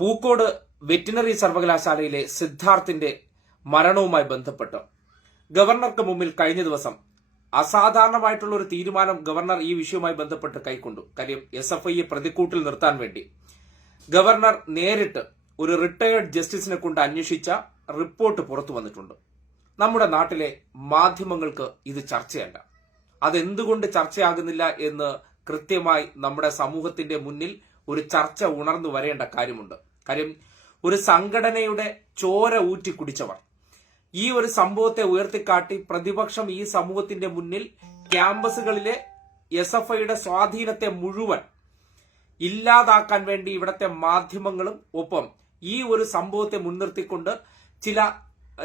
Pookode veterinary സർവകലാശാലയിലെ സിദ്ധാർത്ഥിന്റെ മരണവുമായി ബന്ധപ്പെട്ട് ഗവർണർക്ക് മുമ്പിൽ കഴിഞ്ഞ ദിവസം അസാധാരണമായിട്ടുള്ള ഒരു തീരുമാനം ഗവർണർ ഈ വിഷയവുമായി ബന്ധപ്പെട്ട് കൈക്കൊണ്ടു. കാര്യം എസ് എഫ് ഐയെ പ്രതിക്കൂട്ടിൽ നിർത്താൻ വേണ്ടി. ഗവർണർ നേരിട്ട് ഒരു റിട്ടയേർഡ് ജസ്റ്റിസിനെ കൊണ്ട് അന്വേഷിച്ച റിപ്പോർട്ട് പുറത്തു വന്നിട്ടുണ്ട്. നമ്മുടെ നാട്ടിലെ മാധ്യമങ്ങൾക്ക് ഇത് ചർച്ചയല്ല. അതെന്തുകൊണ്ട് ചർച്ചയാകുന്നില്ല എന്ന് കൃത്യമായി നമ്മുടെ സമൂഹത്തിന്റെ മുന്നിൽ ഒരു ചർച്ച ഉണർന്നു വരേണ്ട കാര്യമുണ്ട്. കാര്യം ഒരു സംഘടനയുടെ ചോര ഊറ്റി കുടിച്ചവർ. ഈ ഒരു സംഭവത്തെ ഉയർത്തിക്കാട്ടി പ്രതിപക്ഷം ഈ സമൂഹത്തിന്റെ മുന്നിൽ ക്യാമ്പസുകളിലെ എസ് എഫ് ഐയുടെ സ്വാധീനത്തെ മുഴുവൻ ഇല്ലാതാക്കാൻ വേണ്ടി ഇവിടത്തെ മാധ്യമങ്ങളും ഒപ്പം ഈ ഒരു സംഭവത്തെ മുൻനിർത്തിക്കൊണ്ട് ചില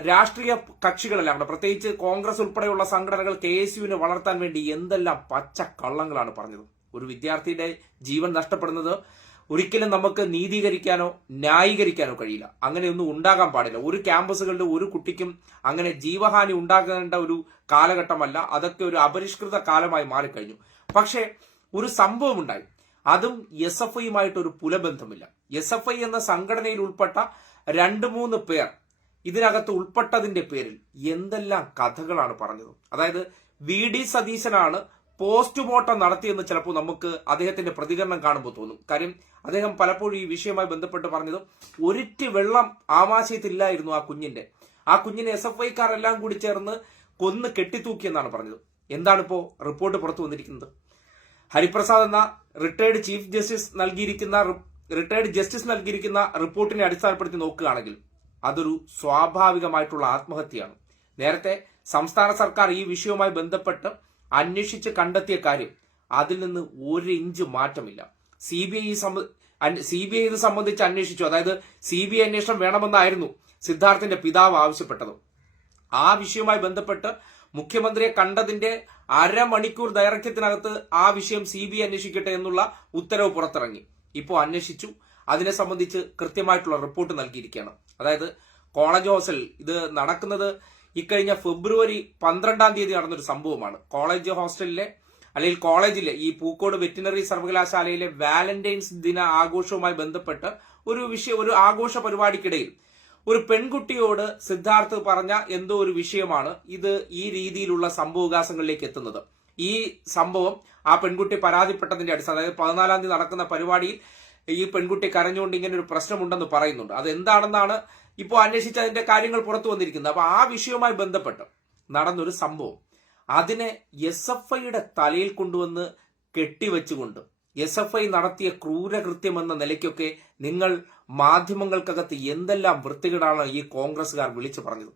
രാഷ്ട്രീയ കക്ഷികളെല്ലാം പ്രത്യേകിച്ച് കോൺഗ്രസ് ഉൾപ്പെടെയുള്ള സംഘടനകൾ കെ എസ് യുവിനെ വളർത്താൻ വേണ്ടി എന്തെല്ലാം പച്ച കള്ളങ്ങളാണ് പറഞ്ഞത്. ഒരു വിദ്യാർത്ഥിയുടെ ജീവൻ നഷ്ടപ്പെടുന്നത് ഒരിക്കലും നമുക്ക് നീതീകരിക്കാനോ ന്യായീകരിക്കാനോ കഴിയില്ല. അങ്ങനെയൊന്നും ഉണ്ടാകാൻ പാടില്ല. ഒരു ക്യാമ്പസുകളിൽ ഒരു കുട്ടിക്കും അങ്ങനെ ജീവഹാനി ഉണ്ടാകേണ്ട ഒരു കാലഘട്ടമല്ല. അതൊക്കെ ഒരു അപരിഷ്കൃത കാലമായി മാറിക്കഴിഞ്ഞു. പക്ഷേ ഒരു സംഭവം ഉണ്ടായി അതും എസ് എഫ് ഐയുമായിട്ട് ഒരു പുലബന്ധമില്ല. എസ് എഫ് ഐ എന്ന സംഘടനയിൽ ഉൾപ്പെട്ട രണ്ട് മൂന്ന് പേർ ഇതിനകത്ത് ഉൾപ്പെട്ടതിന്റെ പേരിൽ എന്തെല്ലാം കഥകളാണ് പറഞ്ഞത്? അതായത് വി ഡി സതീശനാണ് പോസ്റ്റ്മോർട്ടം നടത്തിയെന്ന് ചിലപ്പോൾ നമുക്ക് അദ്ദേഹത്തിന്റെ പ്രതികരണം കാണുമ്പോൾ തോന്നും. കാര്യം അദ്ദേഹം പലപ്പോഴും ഈ വിഷയവുമായി ബന്ധപ്പെട്ട് പറഞ്ഞത് ഒരിറ്റ് വെള്ളം ആമാശയത്തില്ലായിരുന്നു ആ കുഞ്ഞിന്റെ. ആ കുഞ്ഞിനെ എസ് എഫ് ഐക്കാരെല്ലാം കൂടി ചേർന്ന് കൊന്ന് കെട്ടിത്തൂക്കിയെന്നാണ് പറഞ്ഞത്. എന്താണിപ്പോ റിപ്പോർട്ട് പുറത്തു വന്നിരിക്കുന്നത്? ഹരിപ്രസാദ് എന്ന റിട്ടയർഡ് ചീഫ് ജസ്റ്റിസ് നൽകിയിരിക്കുന്ന റിട്ടയർഡ് ജസ്റ്റിസ് നൽകിയിരിക്കുന്ന റിപ്പോർട്ടിനെ അടിസ്ഥാനപ്പെടുത്തി നോക്കുകയാണെങ്കിൽ അതൊരു സ്വാഭാവികമായിട്ടുള്ള ആത്മഹത്യയാണ്. നേരത്തെ സംസ്ഥാന സർക്കാർ ഈ വിഷയവുമായി ബന്ധപ്പെട്ട് അന്വേഷിച്ച് കണ്ടെത്തിയ കാര്യം അതിൽ നിന്ന് ഒരു ഇഞ്ച് മാറ്റമില്ല. C B I C B I ഇത് സംബന്ധിച്ച് അന്വേഷിച്ചു. അതായത് സി ബി ഐ അന്വേഷണം വേണമെന്നായിരുന്നു സിദ്ധാർത്ഥിന്റെ പിതാവ് ആവശ്യപ്പെട്ടത്. ആ വിഷയവുമായി ബന്ധപ്പെട്ട് മുഖ്യമന്ത്രിയെ കണ്ടതിന്റെ അരമണിക്കൂർ ദൈർഘ്യത്തിനകത്ത് ആ വിഷയം സി ബി ഐ അന്വേഷിക്കട്ടെ എന്നുള്ള ഉത്തരവ് പുറത്തിറങ്ങി. ഇപ്പോൾ അന്വേഷിച്ചു. അതിനെ സംബന്ധിച്ച് കൃത്യമായിട്ടുള്ള റിപ്പോർട്ട് നൽകിയിരിക്കുകയാണ്. അതായത് കോളേജ് ഹോസ്റ്റൽ ഇത് നടക്കുന്നത് ഇക്കഴിഞ്ഞ ഫെബ്രുവരി പന്ത്രണ്ടാം തീയതി നടന്നൊരു സംഭവമാണ്. കോളേജ് ഹോസ്റ്റലിലെ അല്ലെങ്കിൽ കോളേജിലെ ഈ പൂക്കോട് വെറ്റിനറി സർവകലാശാലയിലെ വാലന്റൈൻസ് ദിന ആഘോഷവുമായി ബന്ധപ്പെട്ട് ഒരു വിഷയം ഒരു ആഘോഷ പരിപാടിക്കിടയിൽ ഒരു പെൺകുട്ടിയോട് സിദ്ധാർത്ഥ് പറഞ്ഞ എന്തോ ഒരു വിഷയമാണ് ഇത് ഈ രീതിയിലുള്ള സംഭവവികാസങ്ങളിലേക്ക് എത്തുന്നത്. ഈ സംഭവം ആ പെൺകുട്ടി പരാതിപ്പെട്ടതിന്റെ അടിസ്ഥാനം അതായത് പതിനാലാം തീയതി നടക്കുന്ന പരിപാടിയിൽ ഈ പെൺകുട്ടി കരഞ്ഞുകൊണ്ട് ഇങ്ങനെ ഒരു പ്രശ്നമുണ്ടെന്ന് പറയുന്നുണ്ട്. അത് എന്താണെന്നാണ് ഇപ്പോൾ അന്വേഷിച്ച് അതിന്റെ കാര്യങ്ങൾ പുറത്തു വന്നിരിക്കുന്നത് അപ്പൊ ആ വിഷയവുമായി ബന്ധപ്പെട്ട് നടന്നൊരു സംഭവം. അതിനെ എസ് എഫ് ഐയുടെ തലയിൽ കൊണ്ടുവന്ന് കെട്ടിവെച്ചുകൊണ്ട് എസ് എഫ് ഐ നടത്തിയ ക്രൂരകൃത്യം എന്ന നിലയ്ക്കൊക്കെ നിങ്ങൾ മാധ്യമങ്ങൾക്കകത്ത് എന്തെല്ലാം വൃത്തികേടാണ് ഈ കോൺഗ്രസ്സുകാർ വിളിച്ചു പറഞ്ഞത്?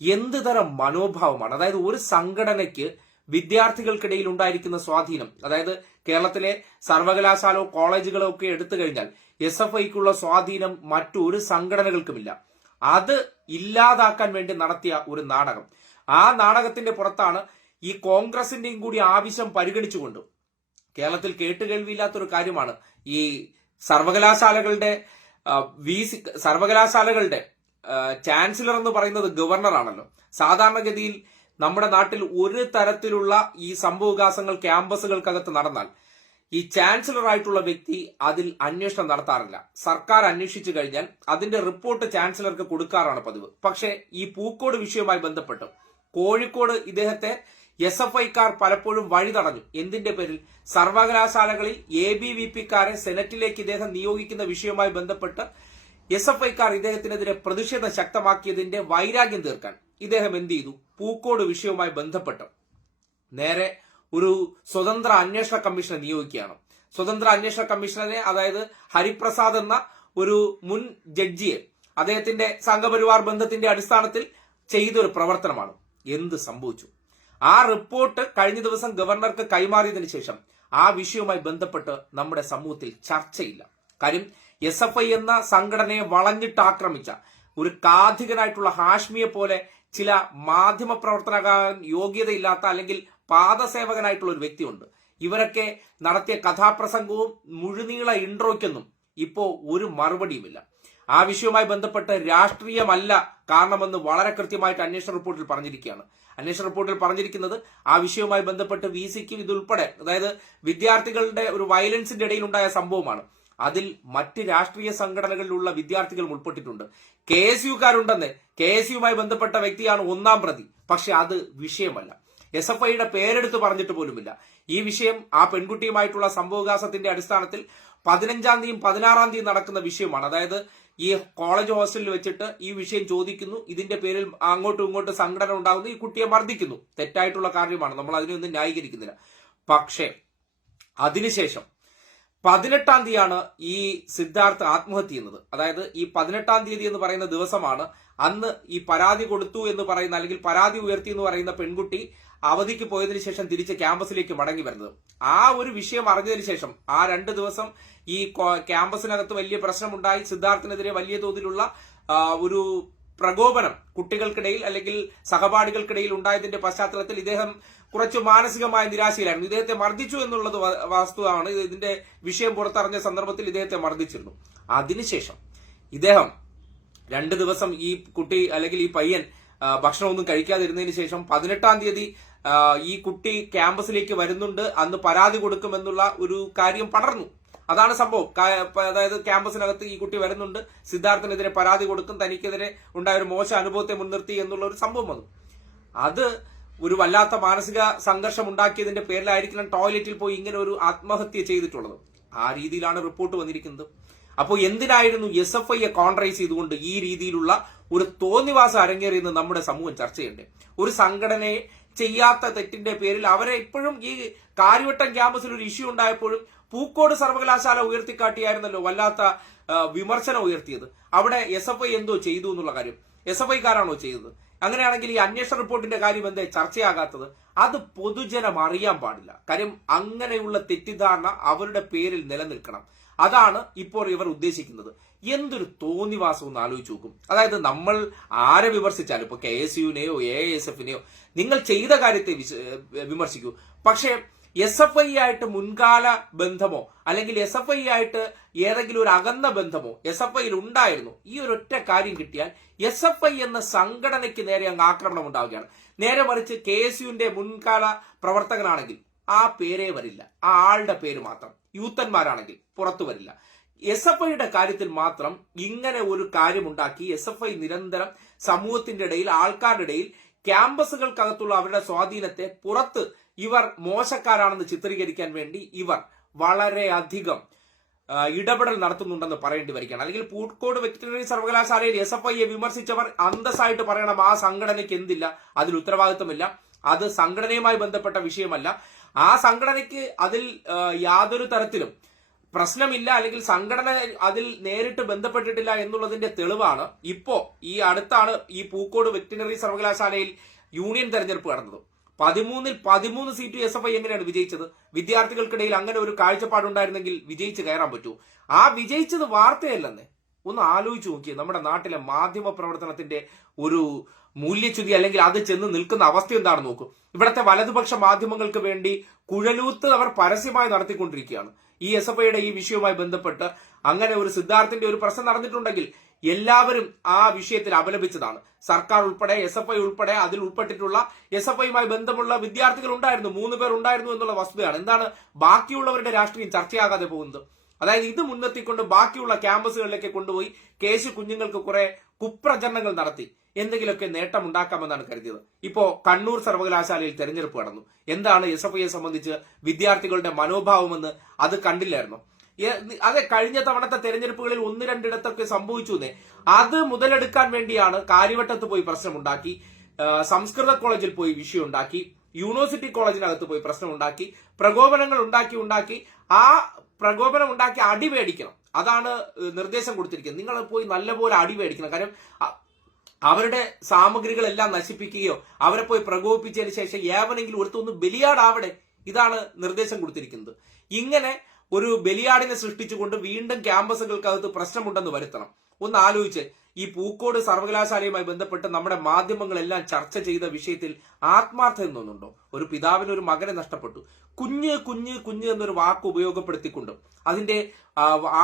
എന്ത് തരം മനോഭാവമാണ്? അതായത് ഒരു സംഘടനയ്ക്ക് വിദ്യാർത്ഥികൾക്കിടയിൽ ഉണ്ടായിരിക്കുന്ന സ്വാധീനം അതായത് കേരളത്തിലെ സർവകലാശാലോ കോളേജുകളോ ഒക്കെ എടുത്തു കഴിഞ്ഞാൽ എസ് എഫ് ഐക്കുള്ള സ്വാധീനം മറ്റൊരു സംഘടനകൾക്കുമില്ല. അത് ഇല്ലാതാക്കാൻ വേണ്ടി നടത്തിയ ഒരു നാടകം. ആ നാടകത്തിന്റെ പുറത്താണ് ഈ കോൺഗ്രസിന്റെയും കൂടി ആവശ്യം പരിഗണിച്ചുകൊണ്ട് കേരളത്തിൽ കേട്ടുകേൾവിയില്ലാത്തൊരു കാര്യമാണ് ഈ സർവകലാശാലകളുടെ വി സർവകലാശാലകളുടെ ചാൻസലർ എന്ന് പറയുന്നത് ഗവർണറാണല്ലോ സാധാരണഗതിയിൽ നമ്മുടെ നാട്ടിൽ ഒരു തരത്തിലുള്ള ഈ സംഭവവികാസങ്ങൾ ക്യാമ്പസുകൾക്കകത്ത് നടന്നാൽ ഈ ചാൻസലർ ആയിട്ടുള്ള വ്യക്തി അതിൽ അന്വേഷണം നടത്താറില്ല. സർക്കാർ അന്വേഷിച്ചു കഴിഞ്ഞാൽ അതിന്റെ റിപ്പോർട്ട് ചാൻസലർക്ക് കൊടുക്കാറാണ് പതിവ്. പക്ഷേ ഈ പൂക്കോട് വിഷയവുമായി ബന്ധപ്പെട്ട് കോഴിക്കോട് ഇദ്ദേഹത്തെ എസ് എഫ് ഐക്കാർ പലപ്പോഴും വഴി തടഞ്ഞു എന്തിന്റെ പേരിൽ? സർവകലാശാലകളിൽ എ ബി വി പിക്കാരെ സെനറ്റിലേക്ക് ഇദ്ദേഹം നിയോഗിക്കുന്ന വിഷയവുമായി ബന്ധപ്പെട്ട് എസ് എഫ് ഐക്കാർ ഇദ്ദേഹത്തിനെതിരെ പ്രതിഷേധം ശക്തമാക്കിയതിന്റെ വൈരാഗ്യം തീർക്കാൻ ഇദ്ദേഹം എന്ത് ചെയ്തു? പൂക്കോട് വിഷയവുമായി ബന്ധപ്പെട്ടു നേരെ ഒരു സ്വതന്ത്ര അന്വേഷണ കമ്മീഷനെ നിയോഗിക്കുകയാണ്. സ്വതന്ത്ര അന്വേഷണ കമ്മീഷണറെ അതായത് ഹരിപ്രസാദ് എന്ന ഒരു മുൻ ജഡ്ജിയെ അദ്ദേഹത്തിന്റെ സംഘപരിവാർ ബന്ധത്തിന്റെ അടിസ്ഥാനത്തിൽ ചെയ്തൊരു പ്രവർത്തനമാണ്. എന്ത് സംഭവിച്ചു? ആ റിപ്പോർട്ട് കഴിഞ്ഞ ദിവസം ഗവർണർക്ക് കൈമാറിയതിനു ശേഷം ആ വിഷയവുമായി ബന്ധപ്പെട്ട് നമ്മുടെ സമൂഹത്തിൽ ചർച്ചയില്ല. കാര്യം എസ് എഫ് ഐ എന്ന സംഘടനയെ വളഞ്ഞിട്ട് ആക്രമിച്ച ഒരു കാഥികനായിട്ടുള്ള ഹാഷ്മിയെ പോലെ ചില മാധ്യമ പ്രവർത്തനകാൻ യോഗ്യതയില്ലാത്ത അല്ലെങ്കിൽ പാദസേവകനായിട്ടുള്ള ഒരു വ്യക്തിയുണ്ട്. ഇവരൊക്കെ നടത്തിയ കഥാപ്രസംഗവും മുഴുനീള ഇൻട്രോയ്ക്കൊന്നും ഇപ്പോ ഒരു മറുപടിയുമില്ല. ആ വിഷയവുമായി ബന്ധപ്പെട്ട് രാഷ്ട്രീയമല്ല കാരണമെന്ന് വളരെ കൃത്യമായിട്ട് അന്വേഷണ റിപ്പോർട്ടിൽ പറഞ്ഞിരിക്കുകയാണ്. അന്വേഷണ റിപ്പോർട്ടിൽ പറഞ്ഞിരിക്കുന്നത് ആ വിഷയവുമായി ബന്ധപ്പെട്ട് വി സിക്കും ഇതുൾപ്പെടെ അതായത് വിദ്യാർത്ഥികളുടെ ഒരു വയലൻസിന്റെ ഇടയിലുണ്ടായ സംഭവമാണ്. അതിൽ മറ്റ് രാഷ്ട്രീയ സംഘടനകളിലുള്ള വിദ്യാർത്ഥികളും ഉൾപ്പെട്ടിട്ടുണ്ട്. കെ എസ് യുക്കാരുണ്ടെന്ന് കെ എസ് യുമായി ബന്ധപ്പെട്ട വ്യക്തിയാണ് ഒന്നാം പ്രതി. പക്ഷെ അത് വിഷയമല്ല. എസ് എഫ് ഐയുടെ പേരെടുത്ത് പറഞ്ഞിട്ട് പോലുമില്ല. ഈ വിഷയം ആ പെൺകുട്ടിയുമായിട്ടുള്ള സംഭവവികാസത്തിന്റെ അടിസ്ഥാനത്തിൽ പതിനഞ്ചാം തീയതി പതിനാറാം തീയതി നടക്കുന്ന വിഷയമാണ്. അതായത് ഈ കോളേജ് ഹോസ്റ്റലിൽ വെച്ചിട്ട് ഈ വിഷയം ചോദിക്കുന്നു. ഇതിന്റെ പേരിൽ അങ്ങോട്ടും ഇങ്ങോട്ടും സംഘടന ഉണ്ടാകുന്നു. ഈ കുട്ടിയെ മർദ്ദിക്കുന്നു. തെറ്റായിട്ടുള്ള കാര്യമാണ്. നമ്മൾ അതിനൊന്നും ന്യായീകരിക്കുന്നില്ല. പക്ഷേ അതിനുശേഷം പതിനെട്ടാം തീയതിയാണ് ഈ സിദ്ധാർത്ഥ് ആത്മഹത്യ ചെയ്യുന്നത്. അതായത് ഈ പതിനെട്ടാം തീയതി എന്ന് പറയുന്ന ദിവസമാണ് അന്ന് ഈ പരാതി കൊടുത്തു എന്ന് പറയുന്ന അല്ലെങ്കിൽ പരാതി ഉയർത്തി എന്ന് പറയുന്ന പെൺകുട്ടി അവധിക്ക് പോയതിനു ശേഷം തിരിച്ച് ക്യാമ്പസിലേക്ക് മടങ്ങി വരുന്നത്. ആ ഒരു വിഷയം അറിഞ്ഞതിന് ശേഷം ആ രണ്ട് ദിവസം ഈ ക്യാമ്പസിനകത്ത് വലിയ പ്രശ്നമുണ്ടായി. സിദ്ധാർത്ഥിനെതിരെ വലിയ തോതിലുള്ള ഒരു പ്രകോപനം കുട്ടികൾക്കിടയിൽ അല്ലെങ്കിൽ സഹപാഠികൾക്കിടയിൽ ഉണ്ടായതിന്റെ പശ്ചാത്തലത്തിൽ ഇദ്ദേഹം കുറച്ച് മാനസികമായ നിരാശയിലായിരുന്നു. ഇദ്ദേഹത്തെ മർദ്ദിച്ചു എന്നുള്ളത് വസ്തുവാണ്. ഇതിന്റെ വിഷയം പുറത്തറിഞ്ഞ സന്ദർഭത്തിൽ ഇദ്ദേഹത്തെ മർദ്ദിച്ചിരുന്നു. അതിനുശേഷം ഇദ്ദേഹം രണ്ട് ദിവസം ഈ കുട്ടി അല്ലെങ്കിൽ ഈ പയ്യൻ ഭക്ഷണമൊന്നും കഴിക്കാതിരുന്നതിന് ശേഷം പതിനെട്ടാം തീയതി ഈ കുട്ടി ക്യാമ്പസിലേക്ക് വരുന്നുണ്ട്. അന്ന് പരാതി കൊടുക്കുമെന്നുള്ള ഒരു കാര്യം പടർന്നു. അതാണ് സംഭവം. അതായത് ക്യാമ്പസിനകത്ത് ഈ കുട്ടി വരുന്നുണ്ട്. സിദ്ധാർത്ഥിനെതിരെ പരാതി കൊടുക്കും. തനിക്കെതിരെ ഉണ്ടായ ഒരു മോശ അനുഭവത്തെ മുൻനിർത്തി എന്നുള്ള ഒരു സംഭവം വന്നു. അത് ഒരു വല്ലാത്ത മാനസിക സംഘർഷം ഉണ്ടാക്കിയതിന്റെ പേരിലായിരിക്കണം ടോയ്ലറ്റിൽ പോയി ഇങ്ങനെ ഒരു ആത്മഹത്യ ചെയ്തിട്ടുള്ളത്. ആ രീതിയിലാണ് റിപ്പോർട്ട് വന്നിരിക്കുന്നത്. അപ്പോൾ എന്തിനായിരുന്നു എസ് എഫ് ഐയെ കോൺട്രൈസ് ചെയ്തുകൊണ്ട് ഈ രീതിയിലുള്ള ഒരു തോന്നിവാസം അരങ്ങേറിയെന്ന് നമ്മുടെ സമൂഹം ചർച്ച ചെയ്യണ്ടേ? ഒരു സംഘടനയെ ചെയ്യാത്ത തെറ്റിന്റെ പേരിൽ അവരെ ഇപ്പോഴും ഈ കാര്യവട്ടം ക്യാമ്പസിൽ ഒരു ഇഷ്യൂ ഉണ്ടായപ്പോഴും പൂക്കോട് സർവകലാശാല ഉയർത്തിക്കാട്ടിയായിരുന്നല്ലോ വല്ലാത്ത വിമർശനം ഉയർത്തിയത്. അവിടെ എസ് എഫ് ഐ എന്തോ ചെയ്തു എന്നുള്ള കാര്യം. എസ് എഫ് ഐക്കാരാണോ ചെയ്തത്? അങ്ങനെയാണെങ്കിൽ ഈ അന്വേഷണ റിപ്പോർട്ടിന്റെ കാര്യം എന്തേ ചർച്ചയാകാത്തത്? അത് പൊതുജനം അറിയാൻ പാടില്ല. കാര്യം അങ്ങനെയുള്ള തെറ്റിദ്ധാരണ അവരുടെ പേരിൽ നിലനിൽക്കണം. അതാണ് ഇപ്പോൾ ഇവർ ഉദ്ദേശിക്കുന്നത്. എന്തൊരു തോന്നിവാസം ഒന്ന് ആലോചിച്ച് നോക്കും. അതായത് നമ്മൾ ആരെ വിമർശിച്ചാലും ഇപ്പൊ കെ എസ് യുനെയോ എ എസ് എഫിനെയോ നിങ്ങൾ ചെയ്ത കാര്യത്തെ വിമർശിക്കൂ. പക്ഷേ എസ് എഫ് ഐ ആയിട്ട് മുൻകാല ബന്ധമോ അല്ലെങ്കിൽ എസ് എഫ് ഐ ആയിട്ട് ഏതെങ്കിലും ഒരു അകന്ന ബന്ധമോ എസ് എഫ് ഐയിൽ ഉണ്ടായിരുന്നു ഈ ഒരു ഒറ്റ കാര്യം കിട്ടിയാൽ എസ് എഫ് ഐ എന്ന സംഘടനയ്ക്ക് നേരെ അങ്ങ് ആക്രമണം ഉണ്ടാവുകയാണ്. നേരെ മറിച്ച് കെ എസ് യുവിന്റെ മുൻകാല പ്രവർത്തകനാണെങ്കിൽ ആ പേരേ വരില്ല. ആ ആളുടെ പേര് മാത്രം. യൂത്തന്മാരാണെങ്കിൽ പുറത്തു വരില്ല. എസ് എഫ് ഐയുടെ കാര്യത്തിൽ മാത്രം ഇങ്ങനെ ഒരു കാര്യമുണ്ടാക്കി എസ് എഫ് ഐ നിരന്തരം സമൂഹത്തിന്റെ ഇടയിൽ ആൾക്കാരുടെ ഇടയിൽ ക്യാമ്പസുകൾക്കകത്തുള്ള അവരുടെ സ്വാധീനത്തെ പുറത്ത് ഇവർ മോശക്കാരാണെന്ന് ചിത്രീകരിക്കാൻ വേണ്ടി ഇവർ വളരെയധികം ഇടപെടൽ നടത്തുന്നുണ്ടെന്ന് പറയേണ്ടി വരികയാണ്. അല്ലെങ്കിൽ പൂക്കോട് വെറ്റിനറി സർവകലാശാലയിൽ എസ് എഫ് ഐയെ വിമർശിച്ചവർ അന്തസ്സായിട്ട് പറയണം ആ സംഘടനയ്ക്ക് എന്തില്ല അതിൽ ഉത്തരവാദിത്തമില്ല. അത് സംഘടനയുമായി ബന്ധപ്പെട്ട വിഷയമല്ല. ആ സംഘടനയ്ക്ക് അതിൽ യാതൊരു തരത്തിലും പ്രശ്നമില്ല അല്ലെങ്കിൽ സംഘടന അതിൽ നേരിട്ട് ബന്ധപ്പെട്ടിട്ടില്ല എന്നുള്ളതിന്റെ തെളിവാണ് ഇപ്പോ ഈ അടുത്താണ് ഈ പൂക്കോട് വെറ്റിനറി സർവകലാശാലയിൽ യൂണിയൻ തെരഞ്ഞെടുപ്പ് നടന്നത്. പതിമൂന്നിൽ പതിമൂന്ന് സീറ്റ് എസ് എഫ് ഐ എങ്ങനെയാണ് വിജയിച്ചത്. വിദ്യാർത്ഥികൾക്കിടയിൽ അങ്ങനെ ഒരു കാഴ്ചപ്പാടുണ്ടായിരുന്നെങ്കിൽ വിജയിച്ച് കയറാൻ പറ്റൂ. ആ വിജയിച്ചത് വാർത്തയല്ലെന്നേ. ഒന്ന് ആലോചിച്ചു നോക്കിയേ. നമ്മുടെ നാട്ടിലെ മാധ്യമ പ്രവർത്തനത്തിന്റെ ഒരു മൂല്യച്യുതി അല്ലെങ്കിൽ അത് ചെന്ന് നിൽക്കുന്ന അവസ്ഥ എന്താണെന്ന് നോക്കൂ. ഇവിടുത്തെ വലതുപക്ഷ മാധ്യമങ്ങൾക്ക് വേണ്ടി കുഴലൂത്ത് അവർ പരസ്യമായി നടത്തിക്കൊണ്ടിരിക്കുകയാണ്. ഈ എസ് എഫ് ഐയുടെ ഈ വിഷയവുമായി ബന്ധപ്പെട്ട് അങ്ങനെ ഒരു സിദ്ധാർത്ഥിന്റെ ഒരു പ്രശ്നം നടന്നിട്ടുണ്ടെങ്കിൽ എല്ലാവരും ആ വിഷയത്തിൽ അപലപിച്ചതാണ്. സർക്കാർ ഉൾപ്പെടെ എസ് എഫ് ഐ ഉൾപ്പെടെ അതിൽ ഉൾപ്പെട്ടിട്ടുള്ള എസ് എഫ് ഐയുമായി ബന്ധമുള്ള വിദ്യാർത്ഥികൾ ഉണ്ടായിരുന്നു മൂന്ന് പേർ ഉണ്ടായിരുന്നു എന്നുള്ള വസ്തുതയാണ്. എന്താണ് ബാക്കിയുള്ളവരുടെ രാഷ്ട്രീയം ചർച്ചയാകാതെ പോകുന്നത്? അതായത് ഇത് മുൻനിർത്തിക്കൊണ്ട് ബാക്കിയുള്ള ക്യാമ്പസുകളിലേക്ക് കൊണ്ടുപോയി കേശു കുഞ്ഞുങ്ങൾക്ക് കുറെ കുപ്രചരണങ്ങൾ നടത്തി. എന്തെങ്കിലുമൊക്കെ നേട്ടം ഉണ്ടാക്കാമെന്നാണ് കരുതിയത്. ഇപ്പോ കണ്ണൂർ സർവകലാശാലയിൽ തെരഞ്ഞെടുപ്പ് നടന്നു എന്താണ് എസ് എഫ് ഐയെ സംബന്ധിച്ച് വിദ്യാർത്ഥികളുടെ മനോഭാവമെന്ന് അത് കണ്ടില്ലായിരുന്നു? അതെ കഴിഞ്ഞ തവണത്തെ തെരഞ്ഞെടുപ്പുകളിൽ ഒന്ന് രണ്ടിടത്തൊക്കെ സംഭവിച്ചു എന്നേ അത് മുതലെടുക്കാൻ വേണ്ടിയാണ് കാര്യവട്ടത്ത് പോയി പ്രശ്നമുണ്ടാക്കി. സംസ്കൃത കോളേജിൽ പോയി വിഷയം ഉണ്ടാക്കി. യൂണിവേഴ്സിറ്റി കോളേജിനകത്ത് പോയി പ്രശ്നമുണ്ടാക്കി. പ്രകോപനങ്ങൾ ഉണ്ടാക്കി ഉണ്ടാക്കി. ആ പ്രകോപനം ഉണ്ടാക്കി അടി മേടിക്കണം. അതാണ് നിർദ്ദേശം കൊടുത്തിരിക്കുന്നത്. നിങ്ങൾ പോയി നല്ലപോലെ അടി മേടിക്കണം. കാര്യം അവരുടെ സാമഗ്രികളെല്ലാം നശിപ്പിക്കുകയോ അവരെ പോയി പ്രകോപിപ്പിച്ചതിന് ശേഷം ഏവനെങ്കിലും ഒരുത്തൊന്ന് ബലിയാടാവടെ ഇതാണ് നിർദ്ദേശം കൊടുത്തിരിക്കുന്നത്. ഇങ്ങനെ ഒരു ബലിയാടിനെ സൃഷ്ടിച്ചുകൊണ്ട് വീണ്ടും ക്യാമ്പസുകൾക്കകത്ത് പ്രശ്നമുണ്ടെന്ന് വരുത്തണം. ഒന്ന് ആലോചിച്ച്. ഈ പൂക്കോട് സർവകലാശാലയുമായി ബന്ധപ്പെട്ട് നമ്മുടെ മാധ്യമങ്ങളെല്ലാം ചർച്ച ചെയ്ത വിഷയത്തിൽ ആത്മാർത്ഥം എന്നൊന്നുണ്ടോ? ഒരു പിതാവിന് ഒരു മകനെ നഷ്ടപ്പെട്ടു. കുഞ്ഞ് കുഞ്ഞ് കുഞ്ഞ് എന്നൊരു വാക്ക് ഉപയോഗപ്പെടുത്തിക്കൊണ്ട് അതിന്റെ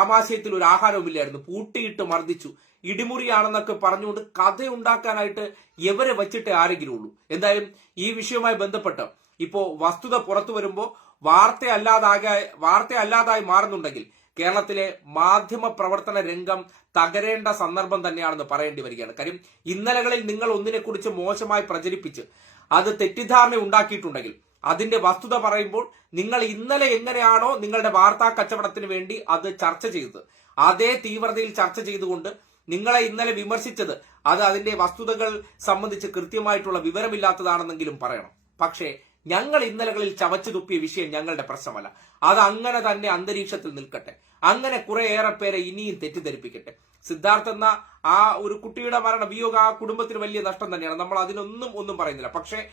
ആമാശയത്തിൽ ഒരു ആഹാരവുമില്ലായിരുന്നു. പൂട്ടിയിട്ട് മർദ്ദിച്ചു. ഇടിമുറിയാണെന്നൊക്കെ പറഞ്ഞുകൊണ്ട് കഥ ഉണ്ടാക്കാനായിട്ട് എവരെ വെച്ചിട്ട് ആരെങ്കിലും ഉള്ളൂ എന്തായാലും ഈ വിഷയവുമായി ബന്ധപ്പെട്ട് ഇപ്പോ വസ്തുത പുറത്തു വരുമ്പോൾ വാർത്ത വാർത്തയല്ലാതായി വാർത്ത അല്ലാതായി മാറുന്നുണ്ടെങ്കിൽ കേരളത്തിലെ മാധ്യമ പ്രവർത്തന രംഗം തകരേണ്ട സന്ദർഭം തന്നെയാണെന്ന് പറയേണ്ടി വരികയാണ്. കാര്യം ഇന്നലകളിൽ നിങ്ങൾ ഒന്നിനെക്കുറിച്ച് മോശമായി പ്രചരിപ്പിച്ച് അത് തെറ്റിദ്ധാരണ ഉണ്ടാക്കിയിട്ടുണ്ടെങ്കിൽ അതിന്റെ വസ്തുത പറയുമ്പോൾ നിങ്ങൾ ഇന്നലെ എങ്ങനെയാണോ നിങ്ങളുടെ വാർത്താ കച്ചവടത്തിന് വേണ്ടി അത് ചർച്ച ചെയ്തത്. അതേ തീവ്രതയിൽ ചർച്ച ചെയ്തുകൊണ്ട് നിങ്ങളെ ഇന്നലെ വിമർശിച്ചത്. അത് അതിന്റെ വസ്തുതകൾ സംബന്ധിച്ച് കൃത്യമായിട്ടുള്ള വിവരമില്ലാത്തതാണെന്നെങ്കിലും പറയണം. പക്ഷേ ഞങ്ങൾ ഇന്നലകളിൽ ചവച്ചു തുപ്പിയ വിഷയം ഞങ്ങളുടെ പ്രശ്നമല്ല. അത് അങ്ങനെ തന്നെ അന്തരീക്ഷത്തിൽ നിൽക്കട്ടെ. അങ്ങനെ കുറേയേറെ പേരെ ഇനിയും തെറ്റിദ്ധരിപ്പിക്കട്ടെ. സിദ്ധാർത്ഥ് എന്ന ആ ഒരു കുട്ടിയുടെ മരണ വിയോഗ ആ കുടുംബത്തിന് വലിയ നഷ്ടം തന്നെയാണ്. നമ്മൾ അതിനൊന്നും ഒന്നും പറയുന്നില്ല. പക്ഷേ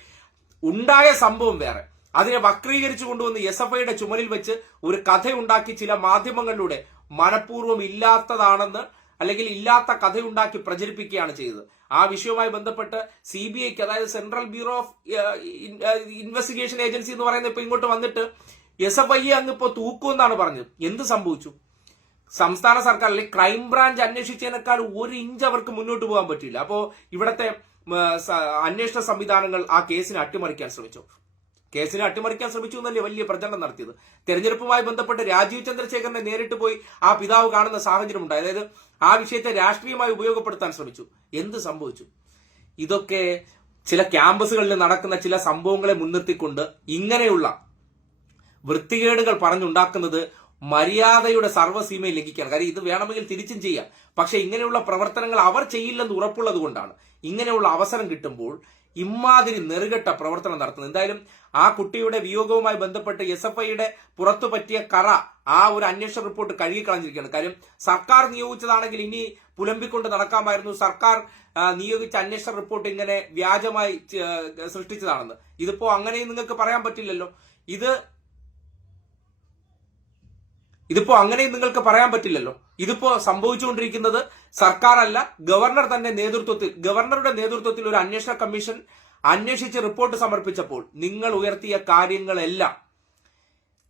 ഉണ്ടായ സംഭവം വേറെ. അതിനെ വക്രീകരിച്ചു കൊണ്ടുവന്ന് എസ് എഫ് ഐയുടെ ചുമലിൽ വെച്ച് ഒരു കഥയുണ്ടാക്കി ചില മാധ്യമങ്ങളിലൂടെ മനഃപൂർവം ഇല്ലാത്തതാണെന്ന് അല്ലെങ്കിൽ ഇല്ലാത്ത കഥയുണ്ടാക്കി പ്രചരിപ്പിക്കുകയാണ് ചെയ്തത്. ആ വിഷയവുമായി ബന്ധപ്പെട്ട് സി ബി ഐക്ക് അതായത് central bureau of investigation agency എന്ന് പറയുന്നത് ഇപ്പൊ ഇങ്ങോട്ട് വന്നിട്ട് എസ് എഫ് ഐ അങ്ങ് ഇപ്പോ തൂക്കുമെന്നാണ് പറഞ്ഞത്. എന്ത് സംഭവിച്ചു? സംസ്ഥാന സർക്കാർ അല്ലെങ്കിൽ ക്രൈം ബ്രാഞ്ച് അന്വേഷിച്ചതിനേക്കാൾ ഒരു ഇഞ്ച് അവർക്ക് മുന്നോട്ട് പോകാൻ പറ്റില്ല അപ്പോ ഇവിടത്തെ അന്വേഷണ സംവിധാനങ്ങൾ ആ കേസിനെ അട്ടിമറിക്കാൻ ശ്രമിച്ചു. കേസിനെ അട്ടിമറിക്കാൻ ശ്രമിച്ചു എന്നല്ലേ വലിയ പ്രചരണം നടത്തിയത്? തെരഞ്ഞെടുപ്പുമായി ബന്ധപ്പെട്ട് രാജീവ് ചന്ദ്രശേഖരനെ നേരിട്ട് പോയി ആ പിതാവ് കാണുന്ന സാഹചര്യം ഉണ്ടായി അതായത് ആ വിഷയത്തെ രാഷ്ട്രീയമായി ഉപയോഗപ്പെടുത്താൻ ശ്രമിച്ചു. എന്ത് സംഭവിച്ചു? ഇതൊക്കെ ചില ക്യാമ്പസുകളിൽ നടക്കുന്ന ചില സംഭവങ്ങളെ മുൻനിർത്തിക്കൊണ്ട് ഇങ്ങനെയുള്ള വൃത്തികേടുകൾ പറഞ്ഞുണ്ടാക്കുന്നത് മര്യാദയുടെ സർവസീമയെ ലംഘിക്കുകയാണ്. കാര്യം ഇത് വേണമെങ്കിൽ തിരിച്ചും ചെയ്യാം. പക്ഷെ ഇങ്ങനെയുള്ള പ്രവർത്തനങ്ങൾ അവർ ചെയ്യില്ലെന്ന് ഉറപ്പുള്ളത് കൊണ്ടാണ്. ഇങ്ങനെയുള്ള അവസരം കിട്ടുമ്പോൾ ഇമാതിരി നെറുകെട്ട പ്രവർത്തനം നടത്തുന്നത്. എന്തായാലും ആ കുട്ടിയുടെ വിയോഗവുമായി ബന്ധപ്പെട്ട് എസ് എഫ് ഐയുടെ പുറത്തു പറ്റിയ കറ ആ ഒരു അന്വേഷണ റിപ്പോർട്ട് കഴുകിക്കളഞ്ഞിരിക്കുകയാണ്. കാര്യം സർക്കാർ നിയോഗിച്ചതാണെങ്കിൽ ഇനി പുലമ്പിക്കൊണ്ട് നടക്കാമായിരുന്നു. സർക്കാർ നിയോഗിച്ച അന്വേഷണ റിപ്പോർട്ട് ഇങ്ങനെ വ്യാജമായി സൃഷ്ടിച്ചതാണെന്ന്. ഇതിപ്പോ അങ്ങനെയും നിങ്ങൾക്ക് പറയാൻ പറ്റില്ലല്ലോ. ഇത് ഇതിപ്പോ അങ്ങനെയും നിങ്ങൾക്ക് പറയാൻ പറ്റില്ലല്ലോ. ഇതിപ്പോ സംഭവിച്ചുകൊണ്ടിരിക്കുന്നത് സർക്കാരല്ല ഗവർണർ തന്നെ നേതൃത്വത്തിൽ ഗവർണറുടെ നേതൃത്വത്തിൽ ഒരു അന്വേഷണ കമ്മീഷൻ അന്വേഷിച്ച് റിപ്പോർട്ട് സമർപ്പിച്ചപ്പോൾ നിങ്ങൾ ഉയർത്തിയ കാര്യങ്ങളെല്ലാം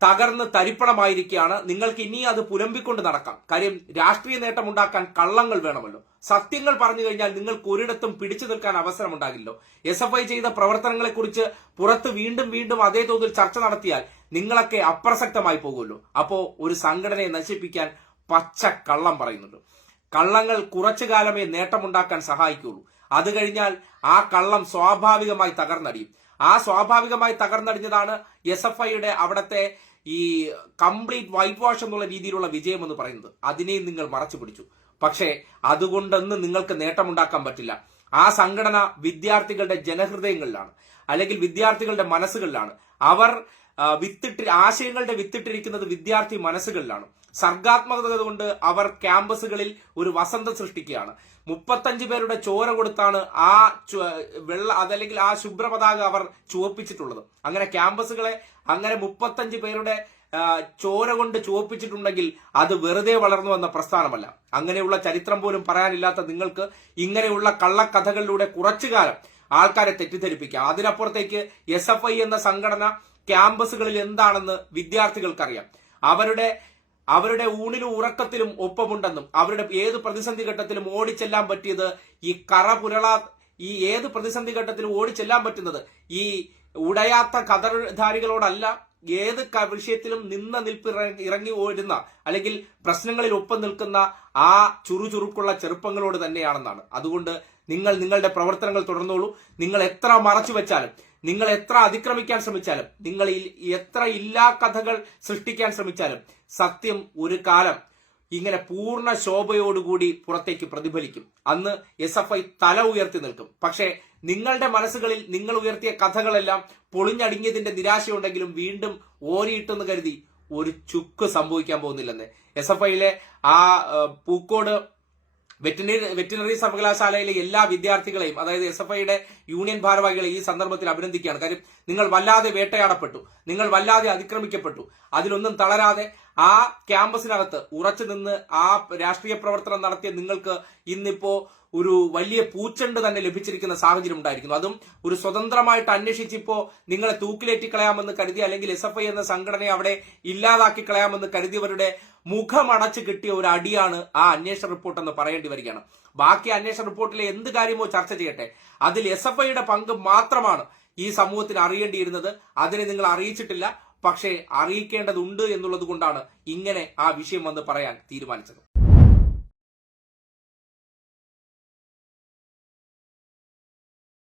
തകർന്ന് തരിപ്പണമായിരിക്കുകയാണ്. നിങ്ങൾക്ക് ഇനി അത് പുലമ്പിക്കൊണ്ട് നടക്കാം. കാര്യം രാഷ്ട്രീയ നേട്ടം ഉണ്ടാക്കാൻ കള്ളങ്ങൾ വേണമല്ലോ. സത്യങ്ങൾ പറഞ്ഞു കഴിഞ്ഞാൽ നിങ്ങൾക്ക് ഒരിടത്തും പിടിച്ചു നിൽക്കാൻ അവസരമുണ്ടാകില്ലോ എസ് എഫ് ഐ ചെയ്ത പ്രവർത്തനങ്ങളെക്കുറിച്ച് പുറത്ത് വീണ്ടും വീണ്ടും അതേ തോതിൽ ചർച്ച നടത്തിയാൽ നിങ്ങളൊക്കെ അപ്രസക്തമായി പോകുമല്ലോ. അപ്പോ ഒരു സംഘടനയെ നശിപ്പിക്കാൻ പച്ച കള്ളം പറയുന്നുണ്ട്. കള്ളങ്ങൾ കുറച്ചു കാലമേ നേട്ടമുണ്ടാക്കാൻ സഹായിക്കുള്ളൂ അത് കഴിഞ്ഞാൽ ആ കള്ളം സ്വാഭാവികമായി തകർന്നടിയും. ആ സ്വാഭാവികമായി തകർന്നടിഞ്ഞതാണ് എസ് എഫ് ഐയുടെ അവിടുത്തെ ഈ കംപ്ലീറ്റ് വൈറ്റ് വാഷ് എന്നുള്ള രീതിയിലുള്ള വിജയം എന്ന് പറയുന്നത്. അതിനെയും നിങ്ങൾ മറച്ചു പിടിച്ചു. പക്ഷേ അതുകൊണ്ടൊന്നും നിങ്ങൾക്ക് നേട്ടമുണ്ടാക്കാൻ പറ്റില്ല. ആ സംഘടന വിദ്യാർത്ഥികളുടെ ജനഹൃദയങ്ങളിലാണ്. അല്ലെങ്കിൽ വിദ്യാർത്ഥികളുടെ മനസ്സുകളിലാണ്. അവർ വിത്തിട്ട് ആശയങ്ങളുടെ വിത്തിട്ടിരിക്കുന്നത് വിദ്യാർത്ഥി മനസ്സുകളിലാണ്. സർഗാത്മകത കൊണ്ട് അവർ ക്യാമ്പസുകളിൽ ഒരു വസന്തം സൃഷ്ടിക്കുകയാണ്. മുപ്പത്തഞ്ച് പേരുടെ ചോര കൊടുത്താണ് ആ വെള്ള അതല്ലെങ്കിൽ ആ ശുഭ്രപതാക അവർ ചുവപ്പിച്ചിട്ടുള്ളത്. അങ്ങനെ ക്യാമ്പസുകളെ അങ്ങനെ മുപ്പത്തഞ്ച് പേരുടെ ചോര കൊണ്ട് ചുവപ്പിച്ചിട്ടുണ്ടെങ്കിൽ അത് വെറുതെ വളർന്നു വന്ന പ്രസ്ഥാനമല്ല. അങ്ങനെയുള്ള ചരിത്രം പോലും പറയാനില്ലാത്ത നിങ്ങൾക്ക് ഇങ്ങനെയുള്ള കള്ളക്കഥകളിലൂടെ കുറച്ചു കാലം ആൾക്കാരെ തെറ്റിദ്ധരിപ്പിക്കാം. അതിനപ്പുറത്തേക്ക് എസ് എഫ് ഐ എന്ന സംഘടന ക്യാമ്പസുകളിൽ എന്താണെന്ന് വിദ്യാർത്ഥികൾക്കറിയാം. അവരുടെ അവരുടെ ഊണിലും ഉറക്കത്തിലും ഒപ്പമുണ്ടെന്നും അവരുടെ ഏത് പ്രതിസന്ധി ഘട്ടത്തിലും ഓടിച്ചെല്ലാൻ പറ്റിയത് ഈ കറ പുരളാ ഈ ഏത് പ്രതിസന്ധി ഘട്ടത്തിലും ഓടിച്ചെല്ലാൻ പറ്റുന്നത് ഈ ഉടയാത്ത കതർധാരികളോടല്ല ഏത് വിഷയത്തിലും നിന്ന നിൽപ്പ് ഇറങ്ങി ഓടുന്ന അല്ലെങ്കിൽ പ്രശ്നങ്ങളിൽ ഒപ്പം നിൽക്കുന്ന ആ ചുറുചുറുക്കുള്ള ചെറുപ്പങ്ങളോട് തന്നെയാണെന്നാണ്. അതുകൊണ്ട് നിങ്ങൾ നിങ്ങളുടെ പ്രവർത്തനങ്ങൾ തുടർന്നോളൂ. നിങ്ങൾ എത്ര മറച്ചു വെച്ചാലും നിങ്ങൾ എത്ര അതിക്രമിക്കാൻ ശ്രമിച്ചാലും നിങ്ങൾ എത്ര ഇല്ലാ കഥകൾ സൃഷ്ടിക്കാൻ ശ്രമിച്ചാലും സത്യം ഒരു കാലം ഇങ്ങനെ പൂർണ ശോഭയോടുകൂടി പുറത്തേക്ക് പ്രതിഫലിക്കും. അന്ന് എസ് എഫ് ഐ തല ഉയർത്തി നിൽക്കും. പക്ഷേ നിങ്ങളുടെ മനസ്സുകളിൽ നിങ്ങൾ ഉയർത്തിയ കഥകളെല്ലാം പൊളിഞ്ഞടിഞ്ഞതിന്റെ നിരാശയുണ്ടെങ്കിലും വീണ്ടും ഓരിയിട്ടെന്ന് കരുതി ഒരു ചുക്ക് സംഭവിക്കാൻ പോകുന്നില്ലെന്ന്. എസ് എഫ് ഐയിലെ ആ, പൂക്കോട് വെറ്റിനറി വെറ്റിനറി സർവകലാശാലയിലെ എല്ലാ വിദ്യാർത്ഥികളെയും അതായത് എസ് എഫ് ഐയുടെ യൂണിയൻ ഭാരവാഹികളെ ഈ സന്ദർഭത്തിൽ അഭിനന്ദിക്കുകയാണ്. കാര്യം നിങ്ങൾ വല്ലാതെ വേട്ടയാടപ്പെട്ടു. നിങ്ങൾ വല്ലാതെ അതിക്രമിക്കപ്പെട്ടു. അതിലൊന്നും തളരാതെ ആ ക്യാമ്പസിനകത്ത് ഉറച്ചു നിന്ന് ആ രാഷ്ട്രീയ പ്രവർത്തനം നടത്തിയ നിങ്ങൾക്ക് ഇന്നിപ്പോ ഒരു വലിയ പൂച്ചണ്ട് തന്നെ ലഭിച്ചിരിക്കുന്ന സാഹചര്യം ഉണ്ടായിരിക്കുന്നു. അതും ഒരു സ്വതന്ത്രമായിട്ട് അന്വേഷിച്ചിപ്പോ നിങ്ങളെ തൂക്കിലേറ്റി കളയാമെന്ന് കരുതി അല്ലെങ്കിൽ എസ് എഫ് ഐ എന്ന സംഘടനയെ അവിടെ ഇല്ലാതാക്കി കളയാമെന്ന് കരുതിയവരുടെ മുഖമടച്ച് കിട്ടിയ ഒരു അടിയാണ് ആ അന്വേഷണ റിപ്പോർട്ട് എന്ന് പറയേണ്ടി വരികയാണ്. ബാക്കി അന്വേഷണ റിപ്പോർട്ടിലെ എന്ത് കാര്യമോ ചർച്ച ചെയ്യട്ടെ. അതിൽ എസ് എഫ് ഐയുടെ പങ്ക് മാത്രമാണ് ഈ സമൂഹത്തിന് അറിയേണ്ടിയിരുന്നത്. അതിനെ നിങ്ങൾ അറിയിച്ചിട്ടില്ല. പക്ഷേ അറിയിക്കേണ്ടതുണ്ട് എന്നുള്ളത് കൊണ്ടാണ് ഇങ്ങനെ ആ വിഷയം വന്ന് പറയാൻ തീരുമാനിച്ചത്.